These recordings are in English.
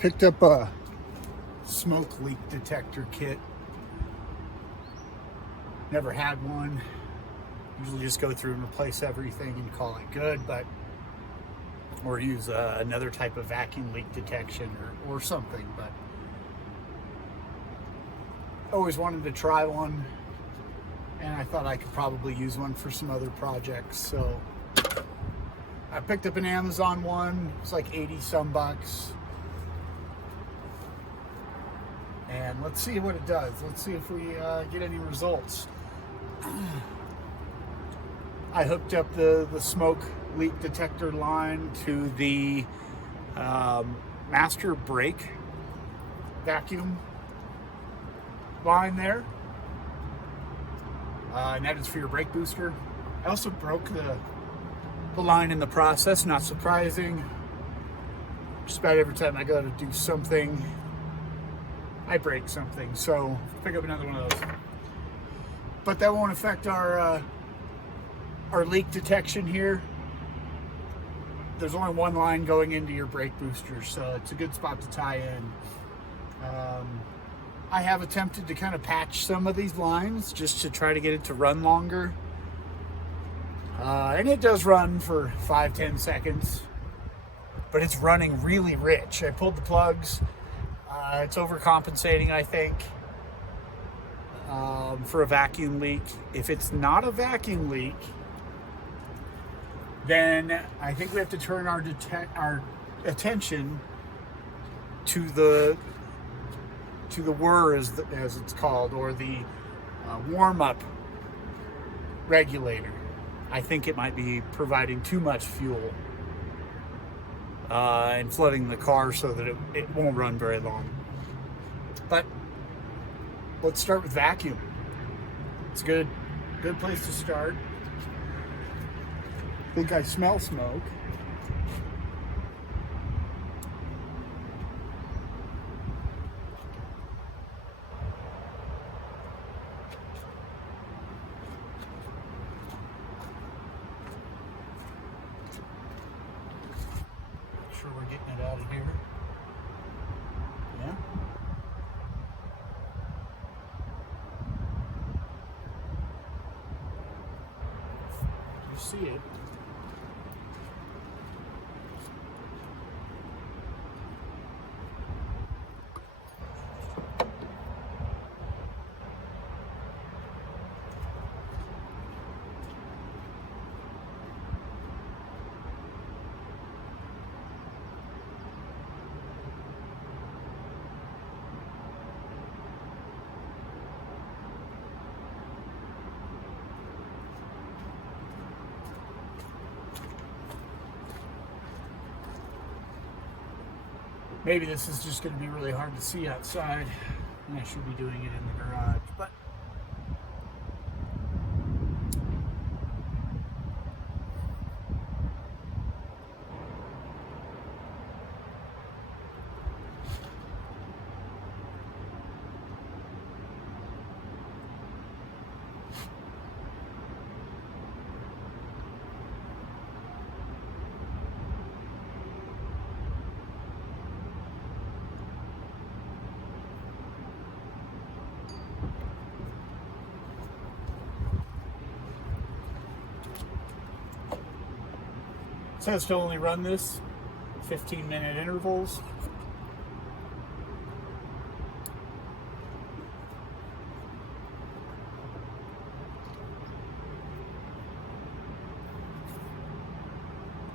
Picked up a smoke leak detector kit. Never had one. Usually just go through and replace everything and call it good, or use another type of vacuum leak detection or something, but always wanted to try one, and I thought I could probably use one for some other projects. So I picked up an Amazon one. It's like 80 some bucks. And let's see what it does. Let's see if we get any results. I hooked up the smoke leak detector line to the master brake vacuum line there. And that is for your brake booster. I also broke the line in the process, not surprising. Just about every time I go to do something, I break something, so pick up another one of those. But that won't affect our leak detection here. There's only one line going into your brake booster, so it's a good spot to tie in. I have attempted to kind of patch some of these lines just to try to get it to run longer. And it does run for 5-10 seconds, but it's running really rich. I pulled the plugs. It's overcompensating, I think, for a vacuum leak. If it's not a vacuum leak, then I think we have to turn our attention to the whir, as it's called, or the warm-up regulator. I think it might be providing too much fuel and flooding the car so that it won't run very long. But let's start with vacuum. It's a good place to start. I think I smell smoke. Make sure we're getting it out of here. Yeah. You see it. Maybe this is just going to be really hard to see outside, and I should be doing it in the garage, but it says to only run this 15-minute intervals.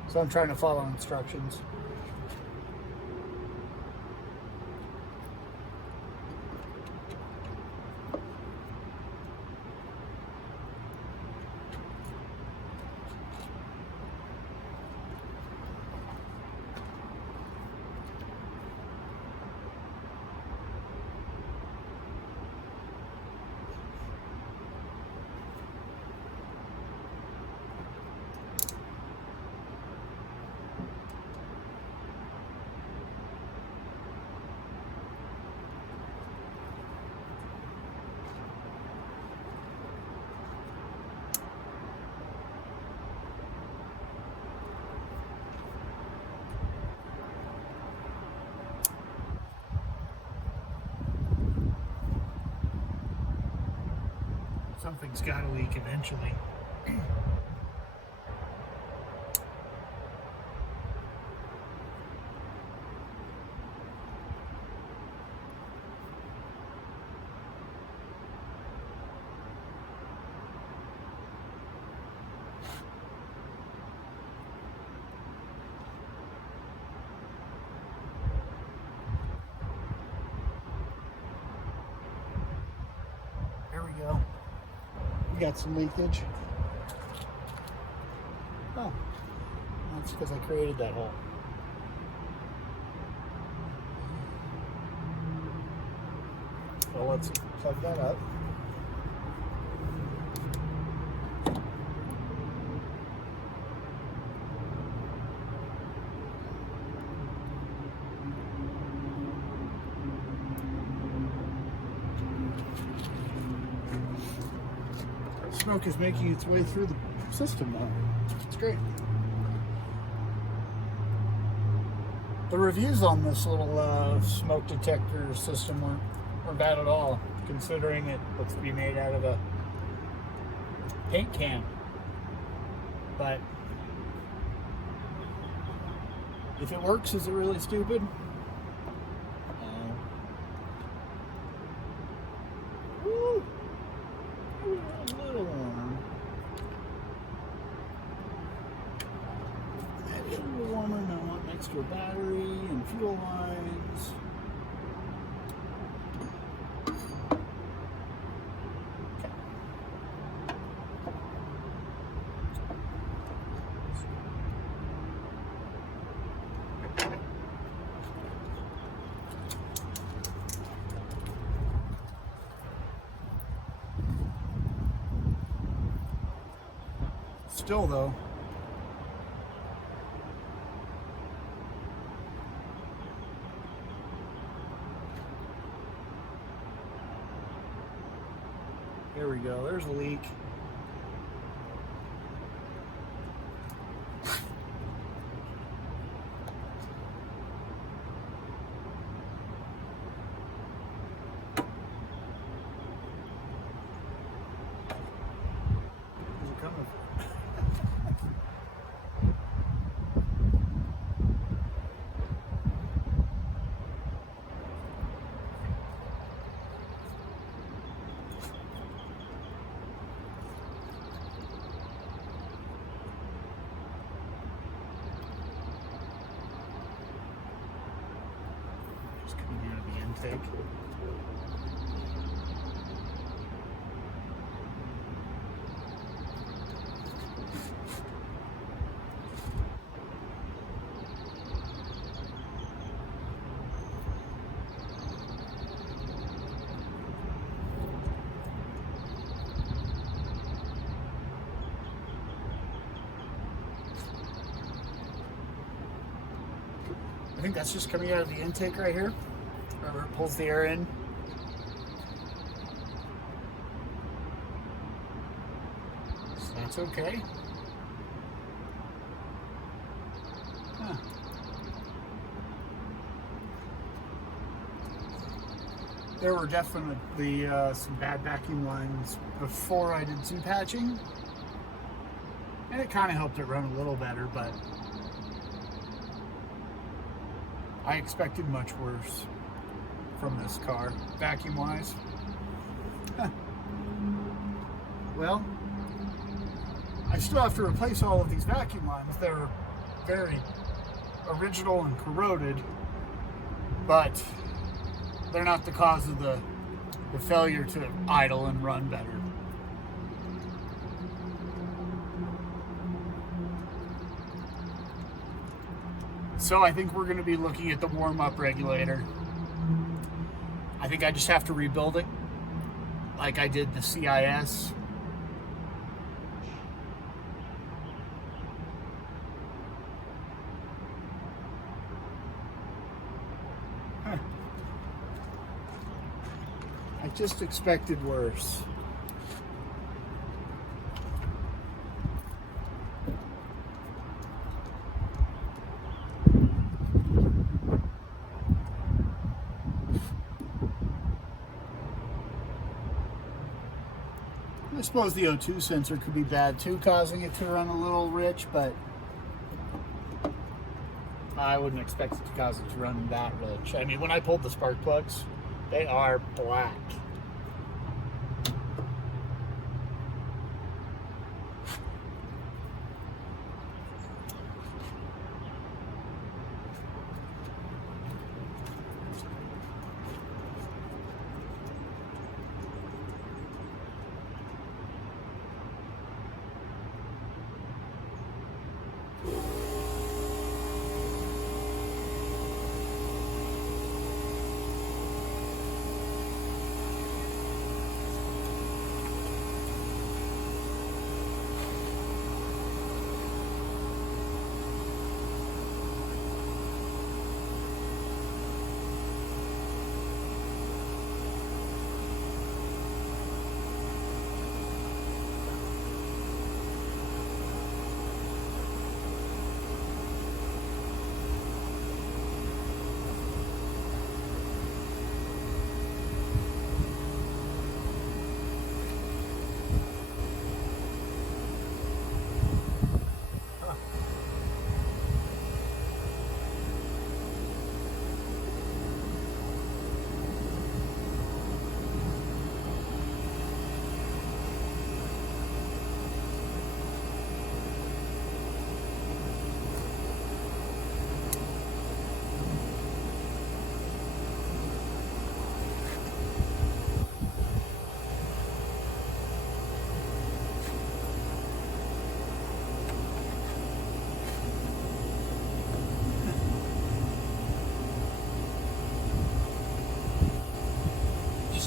So I'm trying to follow instructions. Something's got to leak eventually. There we go. We got some leakage. Oh, that's because I created that hole. Well, let's plug that up. Smoke is making its way through the system now. It's great. The reviews on this little smoke detector system weren't bad at all, considering it looks to be made out of a paint can. But if it works, is it really stupid? Woo! A little warm. Maybe a little warmer than I want next to a battery and fuel lines. Still though, there we go, there's a leak. Where's it coming from? Just coming out of the intake. I think that's just coming out of the intake right here, where it pulls the air in. So that's okay. Huh. There were definitely some bad vacuum lines before I did some patching, and it kind of helped it run a little better, but I expected much worse from this car, vacuum-wise. Huh. Well, I still have to replace all of these vacuum lines. They're very original and corroded, but they're not the cause of the failure to idle and run better. So I think we're going to be looking at the warm-up regulator. I think I just have to rebuild it like I did the CIS. Huh. I just expected worse. I suppose the O2 sensor could be bad too, causing it to run a little rich, but I wouldn't expect it to cause it to run that rich. I mean, when I pulled the spark plugs, they are black.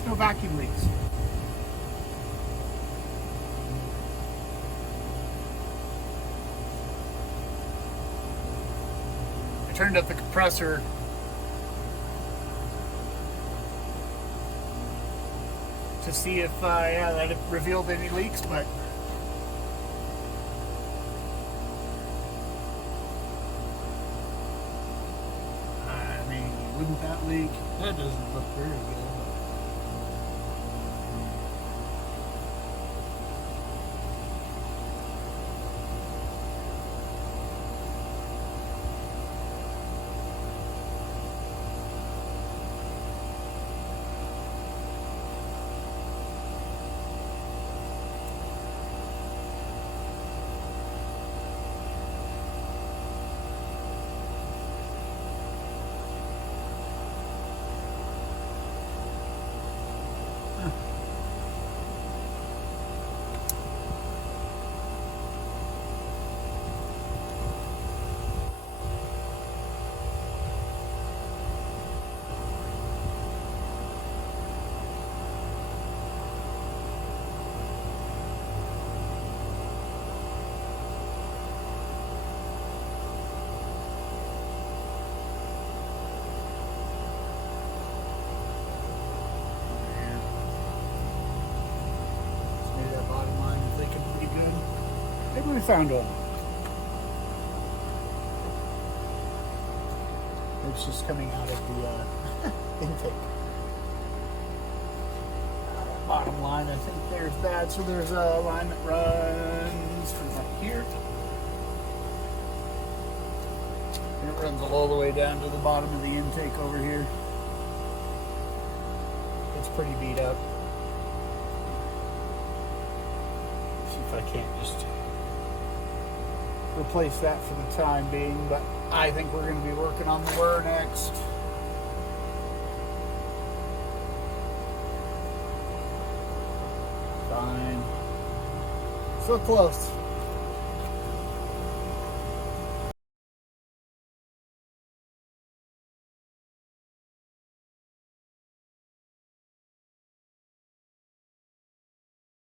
No vacuum leaks. I turned up the compressor to see if that had revealed any leaks, but I mean, wouldn't that leak? That doesn't look very good. maybe we found one. It's just coming out of the intake. Bottom line, I think there's bad. So there's a line that runs from up here. And it runs all the way down to the bottom of the intake over here. It's pretty beat up. See if I can't just replace that for the time being, but I think we're going to be working on the whir next. Fine. So close.